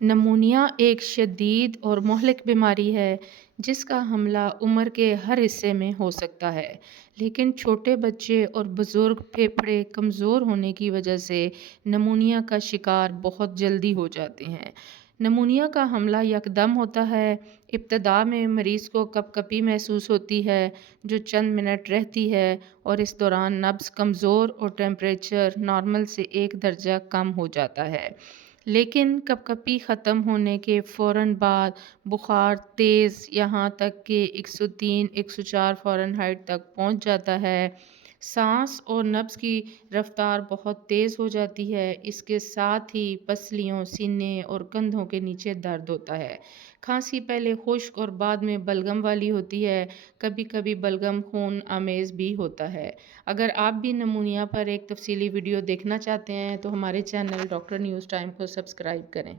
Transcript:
Pneumonia ایک شدید اور مہلک بیماری ہے جس کا حملہ عمر کے ہر حصے میں ہو سکتا ہے، لیکن چھوٹے بچے اور بزرگ پھیپھڑے کمزور ہونے کی وجہ سے نمونیا کا شکار بہت جلدی ہو جاتے ہیں۔ نمونیا کا حملہ یکدم ہوتا ہے۔ ابتدا میں مریض کو کپ کپی محسوس ہوتی ہے جو چند منٹ رہتی ہے اور اس دوران نبض کمزور اور ٹیمپریچر نارمل سے 1 درجہ کم ہو جاتا ہے، لیکن کپ کپی ختم ہونے کے فوراً بعد بخار تیز یہاں تک کہ 103 104 فارنہائٹ تک پہنچ جاتا ہے۔ سانس اور نبض کی رفتار بہت تیز ہو جاتی ہے، اس کے ساتھ ہی پسلیوں، سینے اور کندھوں کے نیچے درد ہوتا ہے۔ کھانسی پہلے خشک اور بعد میں بلغم والی ہوتی ہے، کبھی کبھی بلغم خون آمیز بھی ہوتا ہے۔ اگر آپ بھی نمونیا پر ایک تفصیلی ویڈیو دیکھنا چاہتے ہیں تو ہمارے چینل ڈاکٹر نیوز ٹائم کو سبسکرائب کریں۔